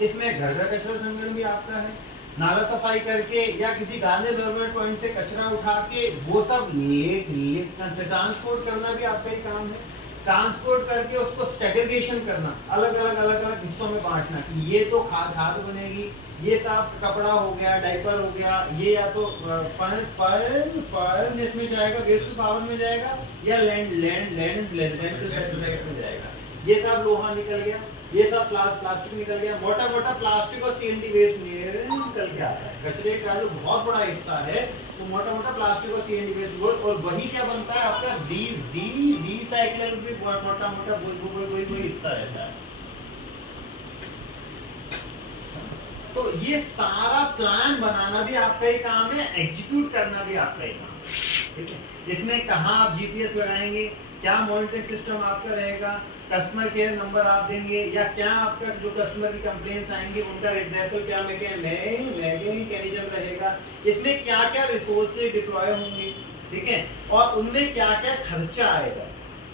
इसमें घर का कचरा संग्रहण भी आपका है, नाला सफाई करके या किसी गांधी डेवलपमेंट पॉइंट से कचरा उठा के वो सब ले ट्रांसपोर्ट करना भी आपका ही काम है। ट्रांसपोर्ट करके उसको सेग्रीगेशन करना, अलग अलग हिस्सों में बांटना कि ये तो खाद बनेगी, ये सब कपड़ा हो गया, डायपर हो गया, ये या तो फर्नेस में जाएगा, वेस्ट टू पावर में जाएगा, या लैंड में जाएगा। ये सब लोहा निकल गया, ये सब प्लास्टिक निकल गया, मोटा प्लास्टिक और सीएनडी वेस्ट निकल के आता है। कचरे का जो बहुत बड़ा हिस्सा है तो मोटा प्लास्टिक और सीएनडी वेस्ट, और वही क्या बनता है आपका रीसाइक्लेबल भी मोटा वही हिस्सा रहता है। तो ये सारा प्लान बनाना भी आपका ही काम है, एग्जीक्यूट करना भी आपका ही काम है, ठीक है। इसमें कहाँ आप जीपीएस लगाएंगे, क्या मॉनिटरिंग सिस्टम आपका रहेगा, कस्टमर केयर नंबर आप देंगे, या क्या आपका जो कस्टमर की कंप्लेंट्स आएंगे उनका रिड्रेसल क्या मैकेनिज्म रहेगा, इसमें क्या क्या रिसोर्सेज डिप्लॉय होंगे, ठीक है, और उनमें क्या क्या खर्चा आएगा,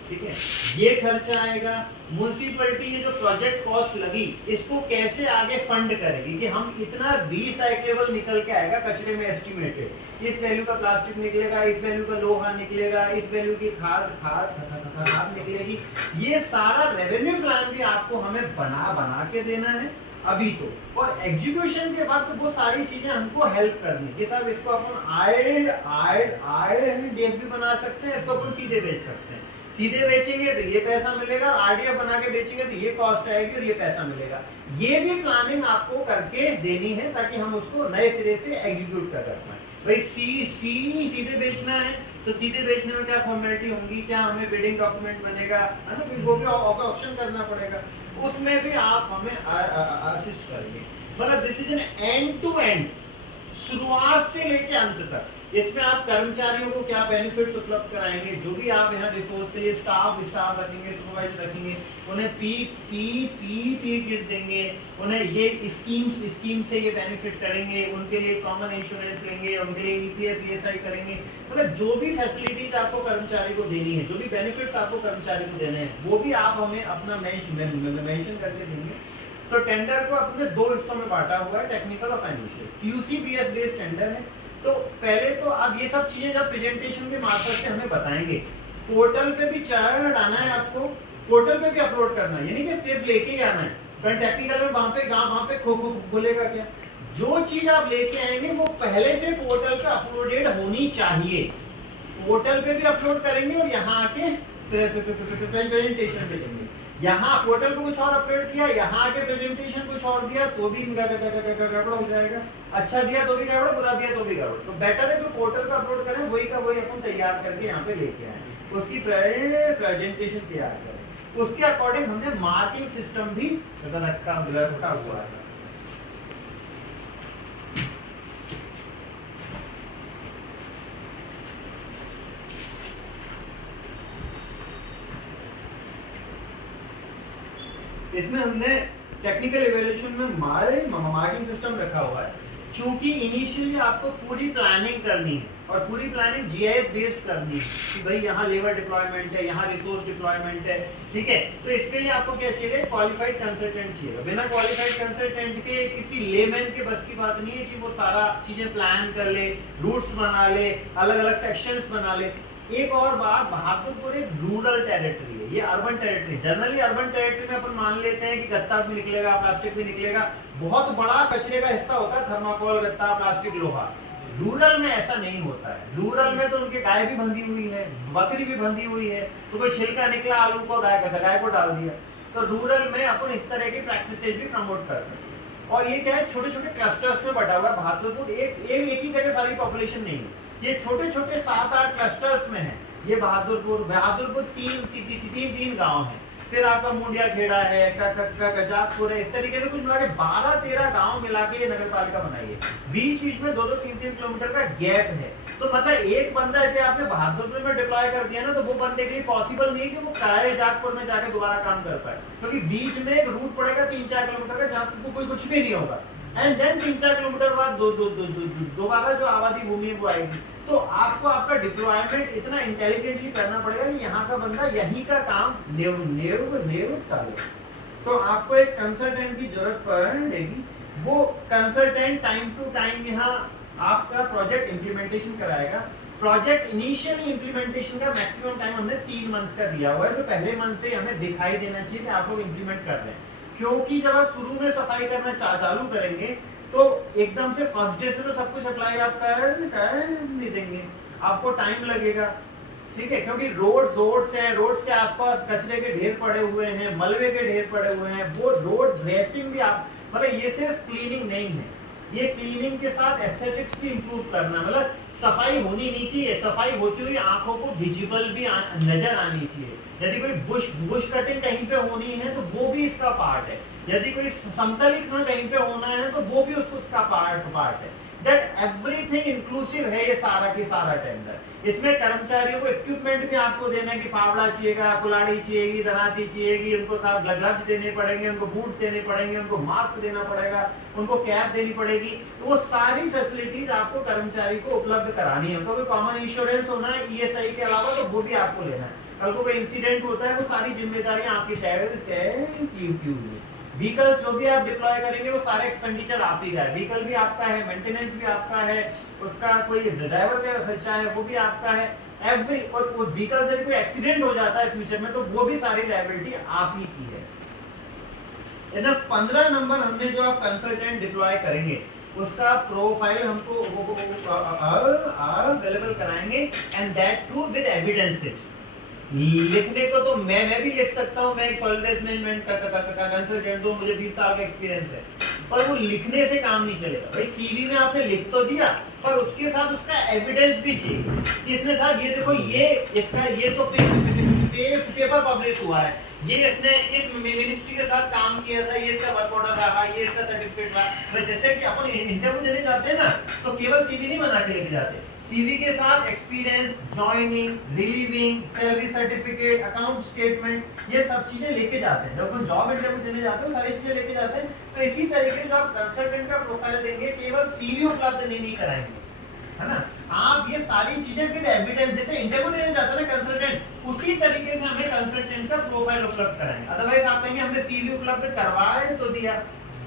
ठीक है। ये खर्चा आएगा, म्युनिसिपैलिटी ये जो प्रोजेक्ट कॉस्ट लगी इसको कैसे आगे फंड करेगी कि हम इतना रीसाइक्लेबल निकल के आएगा कचरे में एस्टिमेटेड, इस वैल्यू का प्लास्टिक निकलेगा, इस वैल्यू का लोहा निकलेगा, इस वैल्यू की खाद निकलेगी। ये सारा रेवेन्यू प्लान भी आपको हमें बना के देना है अभी तो, और एग्जीक्यूशन के वक्त वो सारी चीजें हमको हेल्प करनी है कि साहब इसको अपन आईडीएफ भी बना सकते हैं, इसको अपन सीधे बेच सकते हैं, सीधे बेचेंगे तो ये पैसा मिलेगा, आरडीएफ बना के बेचेंगे तो ये कॉस्ट आएगी और ये पैसा मिलेगा। ये भी प्लानिंग आपको करके देनी है ताकि हम उसको नए सिरे से एग्जीक्यूट कर पाए। भाई सीधे बेचना है तो सीधे बेचने में क्या फॉर्मेलिटी होंगी, क्या हमें बिडिंग डॉक्यूमेंट बनेगा, है ना, वो भी ऑक्शन करना पड़ेगा, उसमें भी आप हमें असिस्ट करेंगे। मतलब this is an end to end, शुरुआत से लेके अंत तक। इसमें आप कर्मचारियों को क्या बेनिफिट्स उपलब्ध कराएंगे, जो भी आप यहाँ रिसोर्स के लिए स्टाफ रखेंगे, सुपरवाइजर रखेंगे, उन्हें पी किट देंगे, उन्हें ये स्कीम से ये बेनिफिट करेंगे, उनके लिए कॉमन इंश्योरेंस लेंगे, उनके लिए ईपीएफ ईएसआई करेंगे। मतलब जो भी फैसिलिटीज आपको कर्मचारी को देनी है, जो भी बेनिफिट्स आपको कर्मचारी को देने हैं, वो भी आप हमें अपना मेंशन करके देंगे। तो टेंडर को अपने दो हिस्सों में बांटा हुआ है, टेक्निकल और फाइनेंशियल। क्यूसीबीएस बेस्ड टेंडर है। तो पहले तो आप ये सब चीजें जब प्रेजेंटेशन के मार्फत से हमें बताएंगे, पोर्टल पे भी चार्ट आना है, आपको पोर्टल पे भी अपलोड करना है, यानी कि सिर्फ लेके आना है, पर टेक्निकल में वहां पे खुलेगा क्या, जो चीज आप लेके आएंगे वो पहले से पोर्टल पे अपलोडेड होनी चाहिए। पोर्टल पे भी अपलोड करेंगे और यहाँ आके प्रेजेंटेशन देंगे। यहाँ पोर्टल पे कुछ और अपलोड किया, यहाँ आके प्रेजेंटेशन कुछ और दिया तो भी गड़बड़ हो जाएगा, अच्छा दिया तो भी गड़बड़, बुरा दिया तो भी गड़बड़। तो बेटर है जो पोर्टल पे अपलोड करें वही का वही अपन तैयार करके यहाँ पे लेके आए, उसकी प्रेजेंटेशन तैयार करें, उसके अकॉर्डिंग हमने मार्किंग सिस्टम भी रखा हुआ है। इसमें हमने टेक्निकल इवैल्यूएशन में मार्किंग सिस्टम रखा हुआ है, क्योंकि इनिशियली आपको पूरी प्लानिंग करनी है और पूरी प्लानिंग जीआईएस बेस्ड करनी है कि भाई यहाँ लेबर डिप्लॉयमेंट है, यहाँ रिसोर्स डिप्लॉयमेंट है, ठीक है। तो इसके लिए आपको क्या चाहिए, क्वालिफाइड कंसल्टेंट चाहिए। बिना क्वालिफाइड कंसल्टेंट के किसी लेमैन के बस की बात नहीं है कि वो सारा चीजें प्लान कर ले, रूट्स बना ले, अलग अलग सेक्शंस बना ले। एक और बात, बहादुरपुर एक रूरल टेरिटरी है, ये urban territory. Generally urban territory में अपन मान लेते हैं कि गत्ता भी निकलेगा, प्लास्टिक भी निकलेगा, बहुत बड़ा कचरे का हिस्सा होता है थर्माकोल, गत्ता, प्लास्टिक, लोहा। रूरल में ऐसा नहीं होता है। रूरल में तो उनके गाय भी बंधी हुई है, बकरी भी बंधी हुई है, तो कोई छिलका निकला आलू को गाय को डाल दिया। तो रूरल में अपन इस तरह की प्रैक्टिसेज भी प्रमोट कर सकते हैं। और ये क्या है, छोटे छोटे क्लस्टर्स में बटा हुआ है बहादुरपुर, एक ही जगह सारी पॉपुलेशन नहीं है, ये छोटे छोटे 7-8 क्लस्टर्स में है। ये बहादुरपुर तीन गांव हैं, फिर आपका मुंडिया खेड़ा है, कजाकपुर है, इस तरीके से कुछ मिला के 12-13 गांव मिला के ये नगर पालिका बनाई है। बीच में 2-2, 3-3 किलोमीटर का गैप है। तो मतलब एक बंदा यदि आपने बहादुरपुर में डिप्लॉय कर दिया ना, तो वो बंदे के लिए पॉसिबल नहीं है कि वो कजाकपुर में जाके दोबारा काम कर पाए, क्योंकि बीच में एक रूट पड़ेगा 3-4 किलोमीटर का जहाँ पे कोई कुछ भी नहीं होगा, एंड देन 3-4 किलोमीटर बाद दोबारा जो आबादी भूमि है वो आएगी। तो आपको आपका डिप्लॉयमेंट इतना इंटेलिजेंटली करना पड़ेगा कि यहाँ का बंदा यहीं का काम नेव डाले। तो आपको एक कंसल्टेंट की जरूरत पड़ेगी। वो कंसल्टेंट टाइम टू टाइम यहाँ आपका प्रोजेक्ट इंप्लीमेंटेशन कराएगा। प्रोजेक्ट इनिशियली इंप्लीमेंटेशन का मैक्सिमम टाइम हमने 3 मंथ का दिया हुआ है, तो पहले मंथ से हमें दिखाई देना चाहिए कि आप लोग इंप्लीमेंट कर रहे हैं। क्योंकि जब आप शुरू में सफाई करना चालू करेंगे तो एकदम से फर्स्ट डे से तो सब कुछ अप्लाई आप कर नहीं देंगे, आपको टाइम लगेगा, ठीक है। क्योंकि रोड्स हैं, रोड्स के आसपास कचरे के ढेर पड़े हुए हैं, मलबे के ढेर पड़े हुए हैं, वो रोड ड्रेसिंग भी आप मतलब ये सिर्फ क्लीनिंग नहीं है, ये क्लीनिंग के साथ एस्थेटिक्स भी इंप्रूव करना, मतलब सफाई होनी नहीं चाहिए, सफाई होती हुई आंखों को विजिबल भी नजर आनी चाहिए। यदि कोई बुश कटिंग कहीं पे होनी है तो वो भी इसका पार्ट है, यदि कोई समतलीकरण कहीं पे होना है तो वो भी उसका पार्ट है। दैट एवरीथिंग इंक्लूसिव है ये सारा की सारा टेंडर। इसमें कर्मचारियों को इक्विपमेंट भी आपको देना है कि फावड़ा चाहिएगा, कुल्हाड़ी चाहिएगी, दराती चाहिएगी, उनको साथ ग्लव्स देने पड़ेंगे, उनको बूट्स देने पड़ेंगे, उनको मास्क देना पड़ेगा, उनको कैप देनी पड़ेगी। तो वो सारी फैसिलिटीज आपको कर्मचारी को उपलब्ध करानी है। उनको कोई कॉमन इंश्योरेंस होना है ईएसआई के अलावा, तो वो भी आपको लेना है। कल को कोई इंसिडेंट होता है वो सारी जिम्मेदारियां आपकी तय। व्हीकल जो भी आप डिप्लॉय करेंगे वो सारे एक्सपेंडिचर आप ही का है, व्हीकल भी आपका है, मेंटेनेंस भी आपका है, उसका कोई ड्राइवर का खर्चा है वो भी आपका है, एवरी और उस व्हीकल से कोई एक्सीडेंट हो जाता है फ्यूचर में तो वो भी सारी लायबिलिटी आप ही की है ना। 15 नंबर हमने जो आप कंसल्टेंट डिप्लॉय करेंगे उसका प्रोफाइल हमको अवेलेबल कराएंगे, and that too with evidences. लिखने को तो मैं भी लिख सकता हूँ, मैं एक सॉलिड वेस्ट मैनेजमेंट का कंसल्टेंट हूँ, मुझे 20 साल का एक्सपीरियंस है, पर वो लिखने से काम नहीं चलेगा भाई। सीवी में आपने लिख तो दिया पर उसके साथ उसका एविडेंस भी चाहिए। इसने साहब ये देखो ये इसका ये तो पेपर पब्लिश हुआ है, ये इसने इस मिनिस्ट्री के साथ काम किया था, ये इसका वर्क ऑर्डर रहा, ये इसका सर्टिफिकेट रहा। जैसे कि अपन इंटरव्यू देने जाते हैं ना तो केवल सीवी नहीं बना के लेके जाते, सीवी के साथ experience, joining, relieving, salary certificate, account statement, ये सब चीजें लेके जाते हैं। जब अपन जॉब इंटरव्यू देने जाते हैं सारी चीजें लेके जाते हैं। तो इसी तरीके से आप कंसल्टेंट का प्रोफाइल देंगे, केवल सीवी उपलब्ध नहीं कराएंगे, है ना। आप ये सारी चीजें विद एविडेंस, जैसे इंटरव्यू देने जाता है ना कंसल्टेंट, उसी तरीके से हमें कंसल्टेंट का प्रोफाइल उपलब्ध कराएंगे। अदरवाइज आप कहेंगे हमने सीवी उपलब्ध करवाया तो दिया,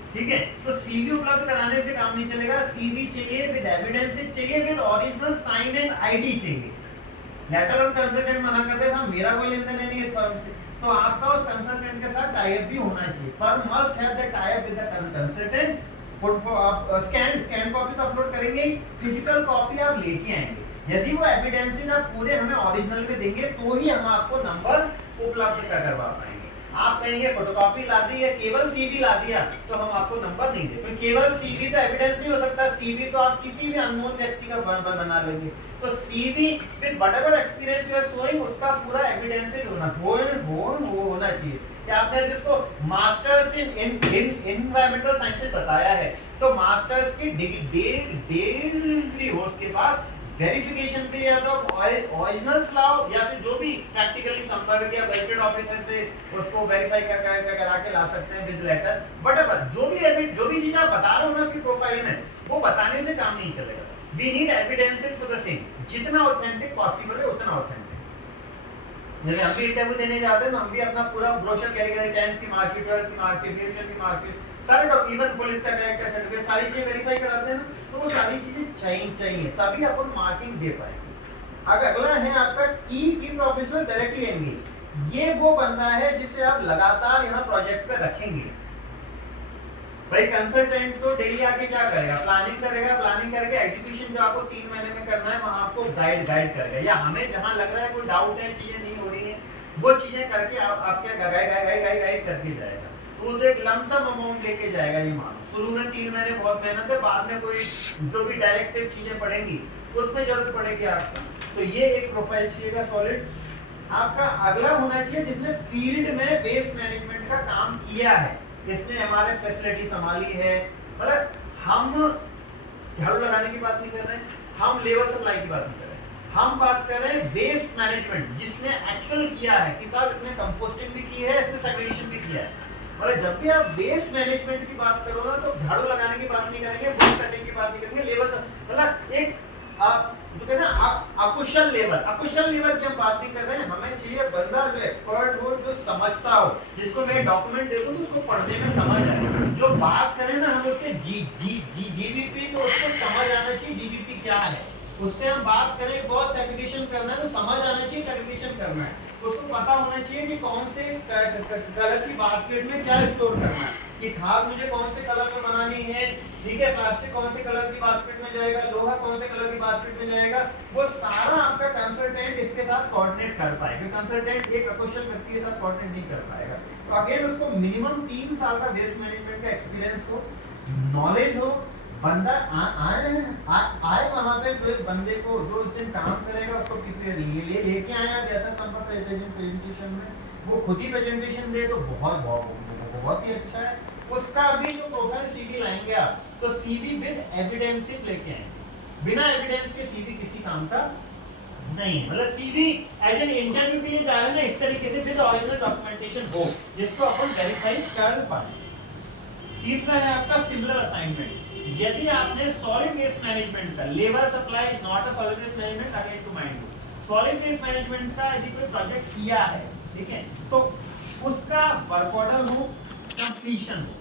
ठीक है। तो सीवी उपलब्ध कराने से काम नहीं चलेगा, सीवी चाहिए विद एविडेंसेस चाहिए, with original sign and ID चाहिए। लेटर ऑन कंसल्टेंट मना करते हैं साहब मेरा कोई लेन-देन नहीं इस फर्म से, तो आपका उस कंसल्टेंट के साथ टाई अप भी होना चाहिए। Firm must have the tie up with the consultant. आप स्कैन कॉपी तो अपलोड करेंगे ही, फिजिकल कॉपी आप लेके आएंगे। यदि वो एविडेंसेस आप पूरे हमें ओरिजिनल में देंगे तो ही हम आपको नंबर उपलब्ध करवा पाएंगे। आप कहेंगे फोटोकॉपी ला दी है, केवल सीवी ला दिया तो हम आपको नंबर नहीं देते। केवल सीवी तो एविडेंस नहीं हो सकता, सीवी तो आप किसी भी अननोन व्यक्ति का बना लेंगे। तो CV with whatever experience you are showing उसका पूरा एविडेंस होना चाहिए। क्या आपने जिसको मास्टर्स इन एनवायरमेंटल साइंसेस बताया है तो मास्टर्स की डिग्री हो, उसके बाद वेरिफिकेशन के लिए तो ओरिजिनल्स लाओ या फिर जो भी प्रैक्टिकली संभव है कि आप गजेटेड ऑफिसर से उसको वेरीफाई करा के ला सकते हैं विद लेटर, व्हाटएवर जो भी चीज आप बता रहे हो ना उसकी प्रोफाइल में, वो बताने से काम नहीं चलेगा। We need evidences for the same, जितना ऑथेंटिक पॉसिबल है उतना ऑथेंटिक। जैसे हम भी इंटरव्यू देने जाते हैं तो हम भी अपना पूरा ब्रोशर कैरी करें, 10th की मार्कशीट, 12th की मार्कशीट, ट्यूशन की मार्कशीट, सारे डॉक्यूमेंट, पुलिस का कैरेक्टर सर्टिफिकेट, सारी चीजें वेरीफाई कराते हैं ना, तो वो सारी चीजें चाहिए तभी अपन मार्किंग दे पाएंगे। अगर अगला है आपका की प्रोफेशनल डायरेक्टली एंगेज। ये वो बंदा है जिसे आप लगातार यहाँ प्रोजेक्ट पे रखेंगे। भाई कंसल्टेंट तो डेली आके क्या करेगा, प्लानिंग करेगा, प्लानिंग करके एग्जीक्यूशन जो आपको 3 महीने में करना है वहां आपको गाइड करेगा, या हमें जहां लग रहा है कोई डाउट है, चीजें नहीं हो रही है, वो चीजें करके आप क्या गाइड करके जाएगा। तो एक लमसम अमाउंट लेके जाएगा। ये मानो शुरू में 3 महीने बहुत मेहनत है, बाद में कोई जो भी डायरेक्टिव चीजें पड़ेंगी उसमें जरूरत पड़ेगी आपको। तो ये एक प्रोफाइल चाहिएगा सॉलिड। आपका अगला होना चाहिए जिसने फील्ड में वेस्ट मैनेजमेंट का काम किया है, इसने हमारे फैसिलिटी संभाली है। मतलब हम झाड़ू लगाने की बात नहीं कर रहे हैं, हम लेबर सप्लाई की बात नहीं कर रहे हैं, हम बात कर रहे हैं वेस्ट मैनेजमेंट जिसने एक्चुअल किया है कि साहब इसने कंपोस्टिंग भी की है, इसने सेग्रीगेशन भी किया है। मतलब जब भी आप वेस्ट मैनेजमेंट की बात करो ना तो झाड़ू लगाने की बात नहीं करेंगे, बुश कटिंग की बात नहीं करेंगे, लेबर मतलब एक जो कहते हैं आप अकुशल लेबर की हम बात नहीं कर रहे हैं, हमें चाहिए बंदा जो एक्सपर्ट हो, जो समझता हो, जिसको मैं डॉक्यूमेंट देखूं तो उसको पढ़ने में समझ आए, जो बात करें ना हम उससे जीबीपी, तो उसको समझ आना चाहिए जीबीपी क्या है। उससे हम बात करें बहुत सेग्रीगेशन करना है तो समझ आना चाहिए सेग्रीगेशन करना है, उसको पता होना चाहिए कि कौन से कलर की बास्केट में क्या स्टोर करना है, कि खाद मुझे कौन से कलर में बनानी है, ठीक है, प्लास्टिक कौन से कलर की बास्केट में जाएगा, लोहा कौन से कलर की बास्केट में जाएगा, वो सारा आपका कंसल्टेंट इसके साथ कोऑर्डिनेट कर पाएगा। कंसल्टेंट एक अकुशल व्यक्ति के साथ कोऑर्डिनेट नहीं कर पाएगा। तो अगेन उसको मिनिमम 3 साल का वेस्ट मैनेजमेंट का एक्सपीरियंस हो, नॉलेज हो, बंदा आए वहां पे, जो इस बंदे को जो उस दिन काम करेगा उसको लेके आया जैसा संपर्क प्रेजेंटेशन में, वो खुद ही प्रेजेंटेशन दे तो बहुत ही अच्छा है। उसका भी जो प्रोफाइल सीवी लाएंगे आप, तो सीवी विद एविडेंसेस लेके आएंगे, बिना एविडेंस के सीवी किसी काम का नहीं है। मतलब सीवी एज एन इंटरव्यू के लिए जा रहे हैं ना, इस तरीके से विद ओरिजिनल डॉक्यूमेंटेशन हो जिसको अपन वेरीफाई कर पाए। तीसरा है आपका सिमिलर असाइनमेंट। यदि आपने सॉलिड वेस्ट मैनेजमेंट का, labour supply is not a solid waste management, again to mind you, solid waste management का यदि कोई प्रोजेक्ट किया है, ठीक है, तो उसका वर्क ऑर्डर हो, कंप्लीशन हो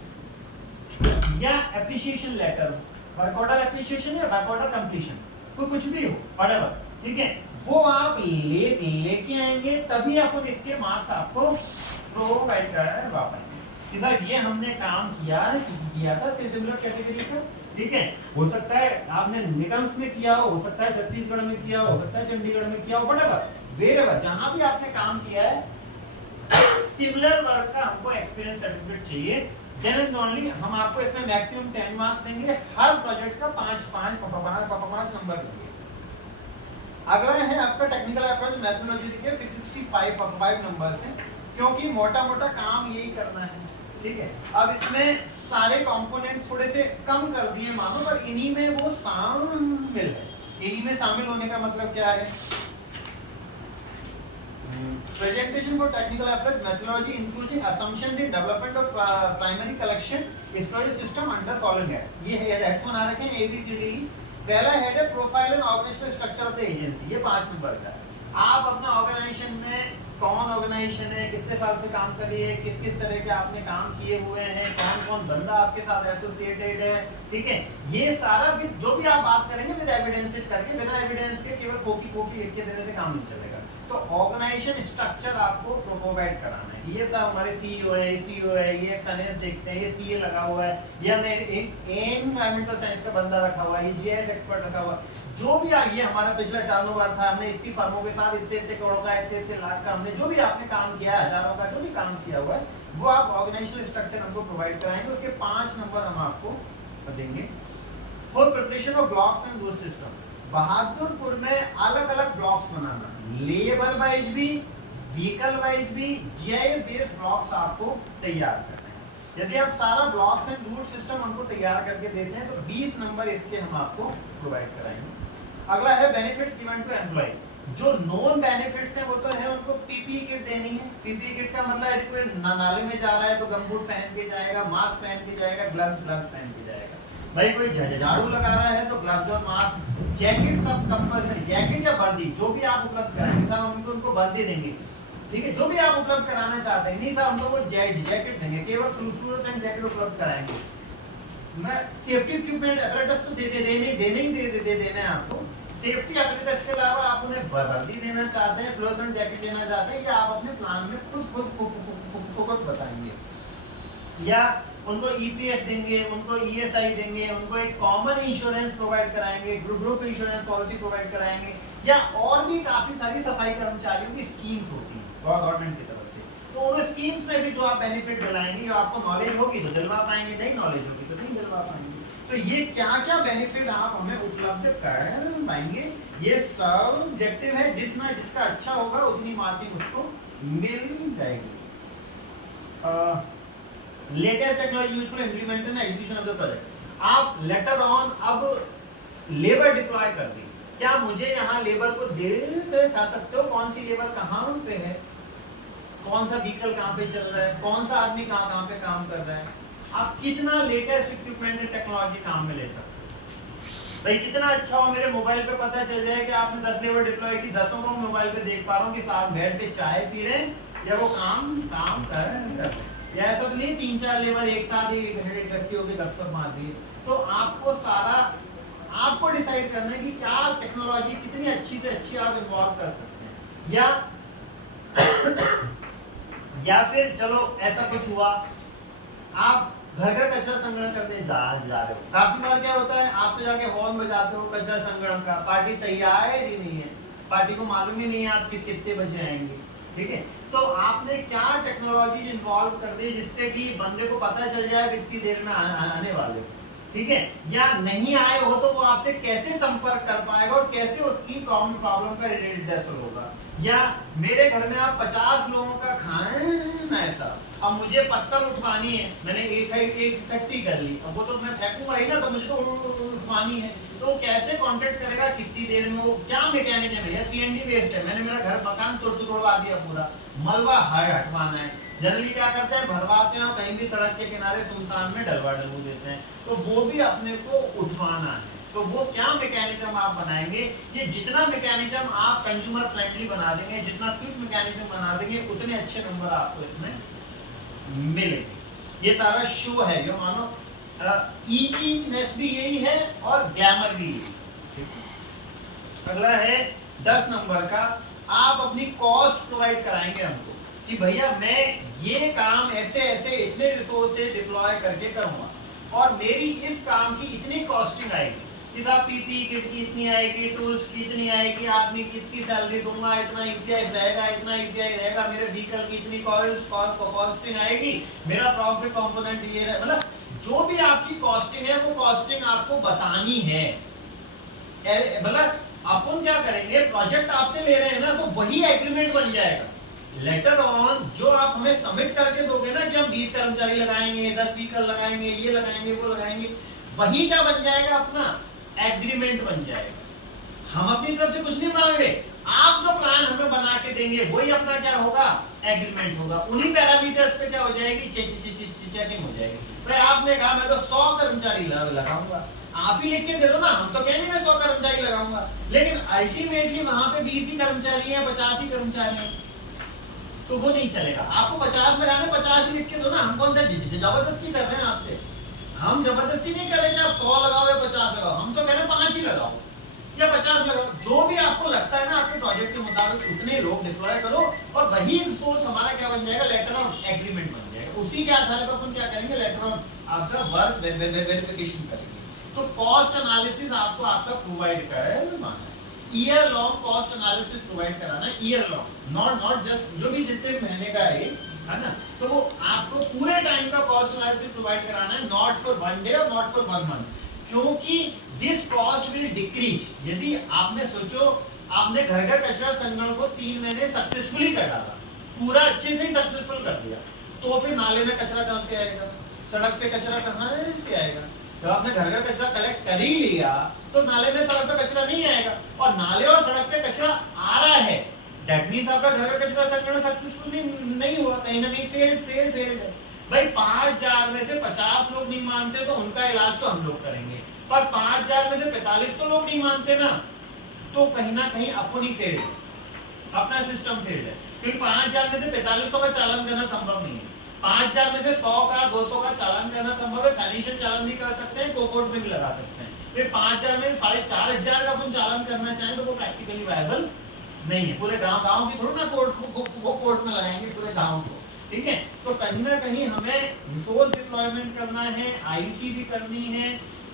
या एप्रिसिएशन लेटर हो, वर्क ऑर्डर एप्रिसिएशन या वर्क ऑर्डर कंप्लीशन, कोई कुछ भी हो, व्हाटएवर, ठीक है, वो आप लेके आएंगे तभी अपन इसके मार्क्स आपको प्रोवाइड करवा पाएंगे कि साहब ये हमने काम किया था सिमिलर कैटेगरी का, ठीक है, हो सकता है आपने निगम्स में किया हो सकता है छत्तीसगढ़ में किया हो सकता है चंडीगढ़ में किया हो, व्हाटएवर, वेरेवर, जहां भी आपने काम किया है, सिमिलर वर्क का हमको एक्सपीरियंस सर्टिफिकेट चाहिए। देन एंड ओनली हम आपको इसमें मैक्सिमम 10 मार्क्स देंगे, हर प्रोजेक्ट का 5 नंबर देंगे। अगला है आपका टेक्निकल अप्रोच मैथमेटिक्स देखिए 665 नंबर्स हैं, क्योंकि मोटा काम यही करना है, ठीक है। अब इसमें सारे कंपोनेंट्स थोड़े से कम कर दिए मानो, पर इन्हीं में वो शामिल है। इन्हीं में शामिल होने का मतलब क्या है? Presentation for technical approach methodology including assumption in development of primary collection storage system under following heads। ये हेड्स बना रखे हैं ABCD। पहला हेड है profile and organisational structure of the agency, ये 5 नंबर का है। आप अपना ऑर्गेनाइजेशन में कौन ऑर्गेनाइजेशन है, कितने साल से काम कर रही है, किस किस तरह के आपने काम किए हुए हैं, कौन बंदा आपके साथ एसोसिएटेड है, ठीक है, ये सारा विद जो भी आप बात करेंगे विद एविडेंस करके, बिना एविडेंस के केवल कोकी लिख के देने से काम नहीं चलेगा। तो ऑर्गेनाइजेशन स्ट्रक्चर आपको प्रोवाइड कराना है। ये सब हमारे सीईओ है, ये फाइनेंस देखते हैं, ये सीए लगा हुआ है, ये हमने एनवायरमेंटल साइंस का बंदा रखा हुआ है, ये जीआईएस एक्सपर्ट रखा हुआ है, जो भी ये हमारा पिछला टर्नओवर था, हमने इतनी फर्मों के साथ इतने करोड़ का, इतने लाख का, हमने जो भी आपने काम किया है, हजारों का जो भी काम किया हुआ है, वो आप ऑर्गेनाइजेशनल स्ट्रक्चर हमको प्रोवाइड कराएंगे। उसके 5 नंबर हम आपको देंगे। For preparation of blocks and route system, Bahadurpur में अलग अलग ब्लॉक्स बनाना, लेबर वाइज भी, व्हीकल वाइज भी, जीआईएस बेस्ड ब्लॉक्स आपको तैयार करना है। यदि आप सारा ब्लॉक्स एंड रूट सिस्टम हमको तैयार करके देते हैं तो 20 नंबर इसके हम आपको प्रोवाइड कराएंगे। अगला है बेनिफिट्स गिवन टू एम्प्लॉय। जो नॉन बेनिफिट्स हैं वो तो है, उनको पीपीई किट देनी है। पीपीई किट का मतलब है कोई नाले में जा रहा है तो गमबूट पहन के जाएगा, मास्क पहन के जाएगा, ग्लव्स पहन के जाएगा। भाई कोई झाड़ू लगा रहा है तो ग्लव्स और मास्क, जैकेट सब कंपल्सरी, जैकेट या वर्दी जो भी आप उपलब्ध कराएंगे साहब, हम उनको वर्दी देंगे, ठीक है, जो भी आप उपलब्ध कराना चाहते हैं। नहीं साहब हम तो वो जैकेट देंगे, केवल फ्लूरोसेंट जैकेट उपलब्ध कराएंगे। मैं सेफ्टी इक्विपमेंट अपरेटस तो देने हैं आपको। सेफ्टी अपरेटस के अलावा आप उन्हें वर्दी देना चाहते हैं, फ्लूरोसेंट जैकेट देना चाहते हैं, या आप अपने प्लान में खुद बताएंगे, या उनको ईपीएफ देंगे, उनको ईएसआई देंगे, उनको एक कॉमन इंश्योरेंस प्रोवाइड कराएंगे, ग्रुप इंश्योरेंस पॉलिसी प्रोवाइड कराएंगे, या और भी काफी सारी सफाई कर्मचारियों की स्कीम्स होती हैं गवर्नमेंट की तरफ से। तो उन स्कीम्स में भी जो आप बेनिफिट दिलाएंगे, आपको नॉलेज होगी तो दिलवा पाएंगे, नहीं नॉलेज होगी तो नहीं दिलवा पाएंगे। तो ये क्या बेनिफिट आप हमें उपलब्ध कर पाएंगे, ये सब ऑब्जेक्टिव है। जिसका अच्छा होगा उतनी मार्किंग उसको मिल जाएगी। Latest technology used for implementation and execution of the project. आप लेटर ऑन अब लेबर डिप्लॉय कर दी, क्या मुझे यहाँ लेबर को दिखा सकते हो कौन सी लेबर कहाँ पे है, कौन सा व्हीकल कहाँ पे चल रहा है, कौन सा आदमी कहाँ पे काम कर रहा है, आप कितना लेटेस्ट इक्विपमेंट एंड टेक्नोलॉजी काम में ले सकते हो। भाई कितना अच्छा हो, मेरे मोबाइल पे पता चल जाए कि आपने 10 लेबर डिप्लॉय की, 10 को मोबाइल पे देख पा रहा हूँ कि साथ बैठ के चाय पी रहे हैं या वो काम काम कर रहे हैं। या ऐसा तो नहीं 3-4 लेबर एक साथ ही इकट्ठी होकर गपशप मार रही है। तो आपको सारा आपको डिसाइड करना है कि क्या टेक्नोलॉजी कितनी अच्छी से अच्छी आप इन्वॉल्व कर सकते हैं। या फिर चलो ऐसा कुछ हुआ, आप घर घर कचरा संग्रह करने जा रहे हो। काफी बार क्या होता है, आप तो जाके हॉर्न बजाते हो कचरा संग्रह का, पार्टी तैयार ही नहीं है, पार्टी को मालूम ही नहीं है आप कितने बजे आएंगे। ठीक है, तो आपने क्या टेक्नोलॉजी इन्वॉल्व कर दी जिससे कि बंदे को पता चल जाए कितनी देर में आने वाले हो। ठीक है, या नहीं आए हो तो वो आपसे कैसे संपर्क कर पाएगा और कैसे उसकी कॉमन प्रॉब्लम का रिजल्ट होगा। या मेरे घर में आप 50 लोगों का खाना ऐसा, अब मुझे पत्तल उठवानी है, मैंने एक इकट्ठी कर ली, अब वो तो मैं फेंकूंगा ही ना, तो मुझे तो उठवानी है, तो वो कैसे कांटेक्ट करेगा कितनी देर में, वो क्या मैकेनिज्म है। या सीएनडी वेस्ट है, मैंने मेरा घर मकान तोड़वा दिया पूरा, मलबा हटवाना है, जनरली क्या करते हैं भरवाते हैं और कहीं भी सड़क के किनारे सुनसान में डलवा डलू देते हैं, तो वो भी अपने को उठवाना है। तो वो क्या मैकेनिज्म आप बनाएंगे, ये जितना मैकेनिज्म आप कंज्यूमर फ्रेंडली बना देंगे, जितना क्विक मैकेनिज्म बना देंगे, उतने अच्छे नंबर आपको इसमें मिलेंगे। ये सारा शो है, जो मानो ईजीनेस भी यही है और ग्लैमर भी यही है। अगला है 10 नंबर का, आप अपनी कॉस्ट प्रोवाइड कराएंगे हमको कि भैया मैं ये काम ऐसे ऐसे इतने रिसोर्स से डिप्लॉय करके करूंगा और मेरी इस काम की इतनी कॉस्टिंग आएगी, इस आप पीपी किट की इतनी आएगी, टूल्स की इतनी आएगी, आदमी की इतनी सैलरी दूंगा, इतना ईपीएफ रहेगा, इतना ईसीआई रहेगा, मेरे व्हीकल की इतनी कॉस्टिंग आएगी, मेरा प्रॉफिट कंपोनेंट ये है। मतलब जो भी आपकी कॉस्टिंग है वो कॉस्टिंग आपको बतानी है। मतलब अपन क्या करेंगे, प्रोजेक्ट आपसे ले रहे हैं ना, तो वही एग्रीमेंट बन जाएगा। लेटर ऑन जो आप हमें सबमिट करके दोगे ना कि हम 20 कर्मचारी लगाएंगे, 10 व्हीकल लगाएंगे, ये लगाएंगे, वो लगाएंगे, वही क्या बन जाएगा, अपना एग्रीमेंट बन जाएगा। हम अपनी तरफ से कुछ नहीं मांग रहे, आप जो प्लान हमें बना के देंगे वही अपना क्या होगा, एग्रीमेंट होगा। उन्हीं पैरामीटर्स पे क्या हो जाएगी, चेकिंग हो जाएगी। भाई आपने कहा मैं तो 100 कर्मचारी लगाऊंगा, आप ही लिख के दे दो ना, हम तो कह नहीं मैं 100 कर्मचारी लगाऊंगा, लेकिन अल्टीमेटली वहां पे 20 ही कर्मचारी हैं, 50 ही कर्मचारी हैं, तो वो नहीं चलेगा। आपको 50 लगाने, 50 ही लिख के दो ना, हम कौन सा जबरदस्ती कर रहे हैं आपसे, हम जबरदस्ती नहीं करेंगे आप 100 लगाओ या 50 लगाओ, हम तो कह रहे हैं 5 ही लगाओ या 50 लगाओ, जो भी आपको लगता है ना आपके प्रोजेक्ट के मुताबिक उतने लोग डिप्लॉय करो, और वही रिसोर्स हमारा क्या बन जाएगा, लेटर ऑन एग्रीमेंट बन जाएगा। उसी के आधार पर अपन क्या करेंगे, लेटर ऑन आपका वर्क वेरिफिकेशन करेंगे। तो कॉस्ट एनालिसिस आपको आपका प्रोवाइड करवाना है, year long cost analysis provide कराना है, ईयर लॉन्ग, नॉट जस्ट जो भी जितने महीने का है ना, तो वो आपको पूरे टाइम का कॉस्ट एनालिसिस प्रोवाइड कराना है, नॉट फॉर 1 डे और नॉट फॉर 1 मंथ, क्योंकि दिस कॉस्ट विल डिक्रीज। यदि आपने सोचो आपने घर घर कचरा संग्रहण को 3 महीने सक्सेसफुली कर डाला, पूरा अच्छे से ही सक्सेसफुल कर दिया, तो फिर नाले में कचरा कहां से आएगा, सड़क पे कचरा कहां से आएगा। जब आपने घर घर कचरा कलेक्ट कर ही लिया तो नाले में सड़क पे कचरा नहीं आएगा, और नाले और सड़क पे कचरा आ रहा है, दैट मींस आपका घर घर कचरा संग्रहण सक्सेसफुल नहीं हुआ, कहीं ना कहीं फेल्ड है। भाई 5000 में से 50 लोग नहीं मानते तो उनका इलाज तो हम लोग करेंगे, पर 5000 में से 4500 लोग नहीं मानते ना, तो कहीं ना कहीं अपनी फेल्ड है, अपना सिस्टम फेल्ड है, क्योंकि 5000 में से 4500 का चालान करना संभव नहीं है, 5000 में से 100 का 200 का चालान करना संभव है, फाइनेंशियल चालान भी कर सकते हैं, कोर्ट में भी लगा सकते हैं। फिर 5000 में 4500 का अपन चालान करना चाहें तो वो प्रैक्टिकली वायबल नहीं है, पूरे गांव की थोड़ा ना कोर्ट में लगाएंगे पूरे गांव को। ठीक है, तो कहीं ना कहीं हमें रिसोर्स डिप्लॉयमेंट करना है, आईसी भी करनी है,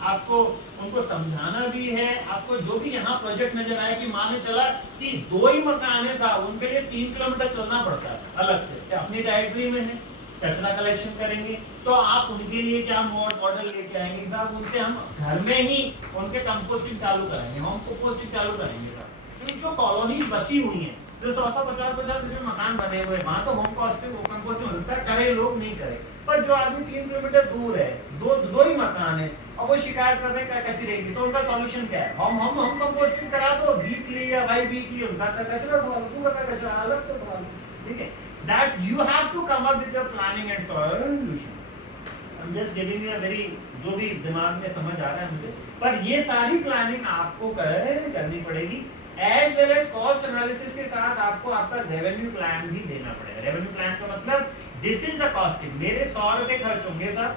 आपको उनको समझाना भी है। आपको जो भी यहाँ प्रोजेक्ट नजर आए कि मान चला कि 2 ही मकान है साहब, उनके लिए 3 किलोमीटर चलना पड़ता है अलग से, क्या अपनी डायरेक्टरी में है, कचरा कलेक्शन करेंगे तो आप उनके लिए क्या मॉडल लेके आएंगे साहब, उनसे हम घर में ही उनके कंपोस्टिंग चालू कराएंगे, होम कंपोस्टिंग चालू कराएंगे साहब। तो जो कॉलोनीज बसी हुई हैं, जो 100-150 मकान बने हुए हैं, वहां तो होम कंपोस्टिंग होता है, करे लोग नहीं करे, पर जो आदमी 3 किलोमीटर दूर है, दो ही मकान है और वो शिकायत कर रहे हैं कचरे की, तो उनका सॉल्यूशन क्या है, हम कंपोस्टिंग करा दो वीकली या बाई वीकली, उनका कचरा उठवा लो, तू का कचरा अलग से उठवा लो। ठीक है, that you have to come up with your planning and solution. I'm just giving you a very जो भी दिमाग में समझ आ रहा है मुझे, पर ये सारी प्लानिंग आपको करनी पड़ेगी as well as cost analysis के साथ आपको आपका रेवेन्यू प्लान भी देना पड़ेगा। रेवेन्यू प्लान का मतलब दिस इज द कॉस्टिंग, मेरे 100 रुपए खर्च होंगे सर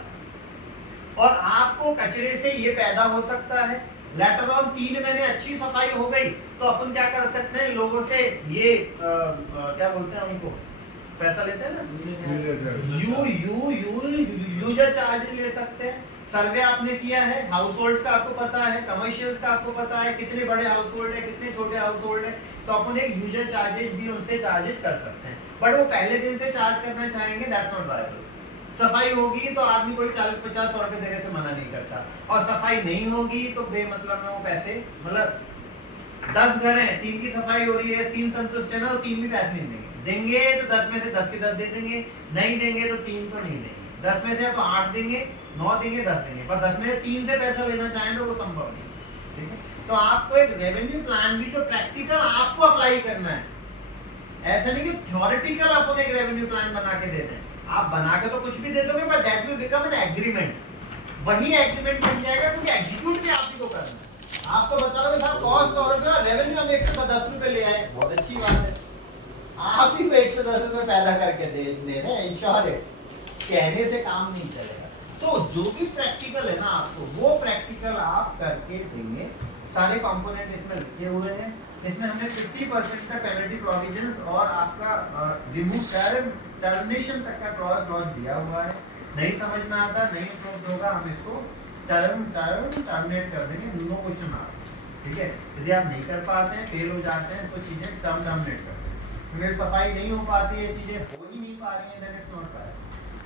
और आपको कचरे से ये पैदा हो सकता है। लेटर ऑन 3 महीने अच्छी सफाई हो गई तो अपन क्या कर सकते हैं, लोगों से ये क्या बोलते हैं उनको, पैसा लेते हैं ना, यूजर चार्ज ले सकते हैं। सर्वे आपने किया है, हाउस होल्ड्स का आपको पता है, कमर्शियल्स का आपको पता है, कितने बड़े हाउस होल्ड है कितने छोटे हाउस होल्ड है, तो अपन एक यूजर चार्जेस भी उनसे चार्जेस कर सकते हैं। बट वो पहले दिन से चार्ज करना चाहेंगे, दैट्स नॉट वायबल। सफाई होगी तो आदमी कोई 40-50 100 रुपए देने से मना नहीं करता, और सफाई नहीं होगी तो बेमतलब में वो पैसे, मतलब 10 घर हैं, 3 की सफाई हो रही है, 3 संतुष्ट है ना, तो 3 भी पैसे नहीं देंगे तो 10 में से 10 के 10 दे देंगे, नहीं देंगे तो 3 तो नहीं देंगे, 10 में से तो 8 देंगे, 9 देंगे, 10 देंगे, पर 10 में से 3 से पैसा लेना चाहें तो वो संभव नहीं। ठीक है, तो आपको एक रेवेन्यू प्लान भी जो प्रैक्टिकल आपको अप्लाई करना है, ऐसा नहीं कि थ्योरेटिकल अपन एक रेवेन्यू प्लान बना के दे दें। आप बना के तो कुछ भी दे दोगे but that will become an agreement, वही एग्रीमेंट बन जाएगा क्योंकि एग्जीक्यूट भी आप ही को करना है। आपको बता रहा हूं साहब कॉस्ट 100 रुपए और रेवेन्यू हम 110 रुपए ले आए, बहुत अच्छी बात है, आप ही को 110 रुपए पैदा करके दे रहे हैं, इंश्योर है, कहने से काम नहीं चलेगा। तो जो भी प्रैक्टिकल है ना आपको वो प्रैक्टिकल आप करके देंगे। सारे कंपोनेंट इसमें लिखे हुए हैं, इसमें हमने 50% का पेनल्टी प्रोविजंस और आपका रिमूव टर्मिनेशन तक का क्लॉज दिया हुआ है। नहीं समझ में आता, नहीं अप्रूव होगा, हम इसको टर्मिनेट कर देंगे, नो क्वेश्चन मार्क। ठीक है, यदि आप नहीं कर पाते हैं, फेल हो जाते हैं, तो चीजें टर्मिनेट कर देंगे। क्योंकि सफाई नहीं हो पाती है, चीजें हो ही नहीं पा रही हैं, देन इट्स नॉट फायर।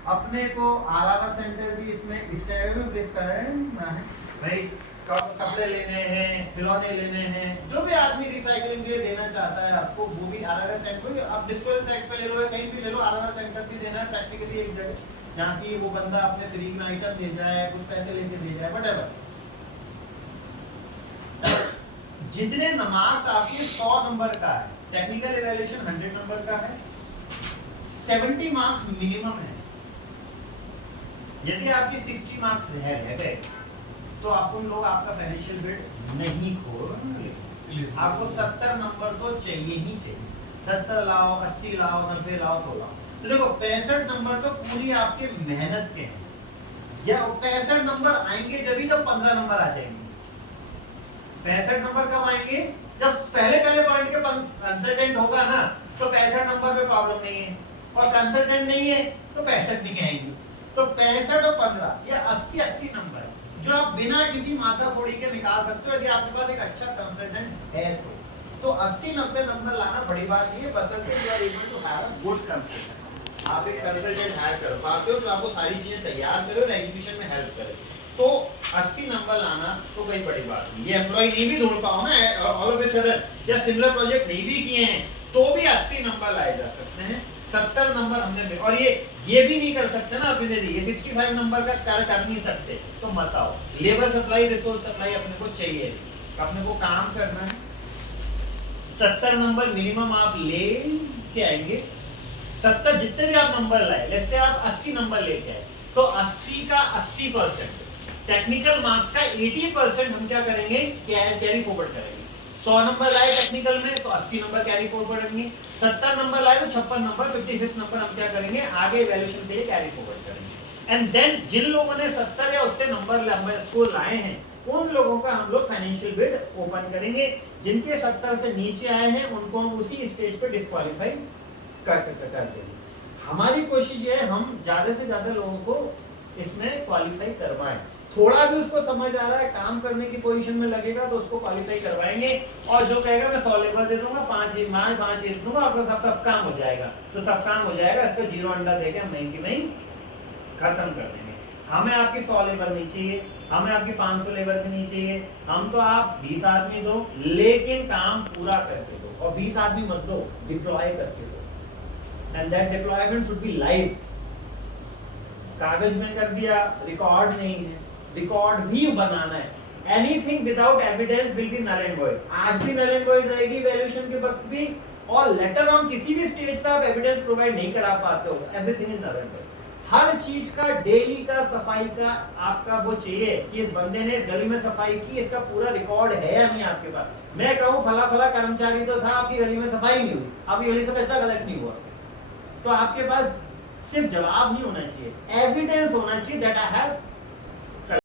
अपने को आर सेंटर भी इसमें इस टाइप में प्लेस करना है भाई, कपड़े लेने हैं, खिलौने लेने हैं, जो भी आदमी रिसाइकलिंग के लिए देना चाहता है आपको, वो भी आरआरएस सेंटर को आप डिस्पोजल साइट पे ले लो या कहीं भी ले लो, आरआरएस सेंटर भी देना है प्रैक्टिकली एक जगह, जहाँ की वो बंदा अपने फ्री में आइटम दे जाए, कुछ पैसे लेके दे जाए, व्हाटएवर। जितने मार्क्स आपके 100 नंबर का है, टेक्निकल इवैल्यूएशन 100 नंबर का है, 70 मार्क्स मिनिमम है। यदि आपके 60 मार्क्स रह गए तो अपन लोग आपका फाइनेंशियल बिड नहीं खोलेंगे, आपको 70 नंबर तो चाहिए ही चाहिए। 70 लाओ, 80 लाओ, 90 लाओ, 100 लाओ, तो देखो 65 नंबर तो पूरी आपके मेहनत के हैं, या 65 नंबर आएंगे जब 15 नंबर आ जाएंगे। 65 नंबर कब आएंगे, जब पहले पॉइंट के कंसल्टेंट होगा ना, तो 65 नंबर पे प्रॉब्लम नहीं है, और कंसल्टेंट नहीं है तो 65 नहीं आएंगे। तो 65 और 15 या 80 नंबर जो आप बिना किसी माथा फोड़ी के निकाल सकते हो, यदि आपके पास एक अच्छा कंसल्टेंट है तो 80-90 नंबर लाना बड़ी बात नहीं है, बशर्ते you are able to have a good consultant. आप एक कंसल्टेंट हायर कर पाते हो जो आपको सारी चीजें तैयार करे और एग्जीक्यूशन में हेल्प करे, तो 80 नंबर लाना तो कोई बड़ी बात नहीं। ये एम्प्लॉय नहीं भी ढूंढ पाओ ना ऑल ऑफ ए सडन, या सिमिलर प्रोजेक्ट नहीं भी किए हैं तो भी 80 नंबर लाए जा सकते हैं। 70 नंबर हमने, और ये भी नहीं कर सकते ना अपने लिए, ये 65 नंबर का कर नहीं सकते, तो मत आओ। लेबर सप्लाई, रिसोर्स सप्लाई अपने को चाहिए, अपने को काम करना है। 70 नंबर मिनिमम आप ले के आएंगे। 70 जितने भी आप नंबर लाए, जैसे आप 80 नंबर लेके आए, तो 80 का 80%, टेक्निकल मार्क्स का 80% हम क्या करेंगे, कैरी फॉरवर्ड करेंगे। 100 नंबर लाए टेक्निकल में तो 80 नंबर कैरी फॉरवर्ड करेंगे, 70 नंबर लाए तो 56 नंबर, 56 नंबर हम क्या करेंगे, आगे इवैल्यूएशन के लिए कैरी फॉरवर्ड करेंगे। एंड देन जिन लोगों ने 70 या उससे नंबर स्कोर लाए हैं, उन लोगों का हम लोग फाइनेंशियल बिड ओपन करेंगे। जिनके 70 से नीचे आए हैं उनको हम उसी स्टेज पे डिस्क्वालीफाई कर देंगे। हमारी कोशिश ये है हम ज्यादा से ज्यादा लोगों को इसमें क्वालिफाई करवाएं। थोड़ा भी उसको समझ आ रहा है, काम करने की पोजीशन में लगेगा तो उसको क्वालिफाई करवाएंगे, और जो कहेगा मैं 100 लेबर दे दूंगा, 5 दूंगा, आपका सब काम हो जाएगा, तो सब काम हो जाएगा, इसको 0 अंडा देके हम महीने की महीने खत्म कर देंगे। हमें आपकी 100 लेबर नहीं चाहिए, हमें आपकी 500 लेबर भी नहीं चाहिए, हम तो आप 20 आदमी दो, लेकिन काम पूरा करके दो, और 20 आदमी मत दो, डिप्लॉय करके दो, and that deployment should be live. कागज में कर दिया, रिकॉर्ड नहीं है, रिकॉर्ड भी बनाना है। Anything without evidence will be null and void. आज भी नल एंड वॉइड रहेगी वैल्यूएशन के वक्त भी, और लेटर ऑन किसी भी स्टेज पे आप एविडेंस प्रोवाइड नहीं करा पाते हो, everything is null and void. हर चीज का डेली का सफाई का आपका वो चाहिए कि इस बंदे ने इस गली में सफाई की, इसका पूरा रिकॉर्ड है या नहीं आपके पास। मैं कहूँ फला फला कर्मचारी तो था, आपकी गली में सफाई नहीं हुई, आपकी गली से पैसा कलेक्ट नहीं हुआ, तो आपके पास सिर्फ जवाब नहीं होना चाहिए, एविडेंस होना चाहिए दैट आई हैव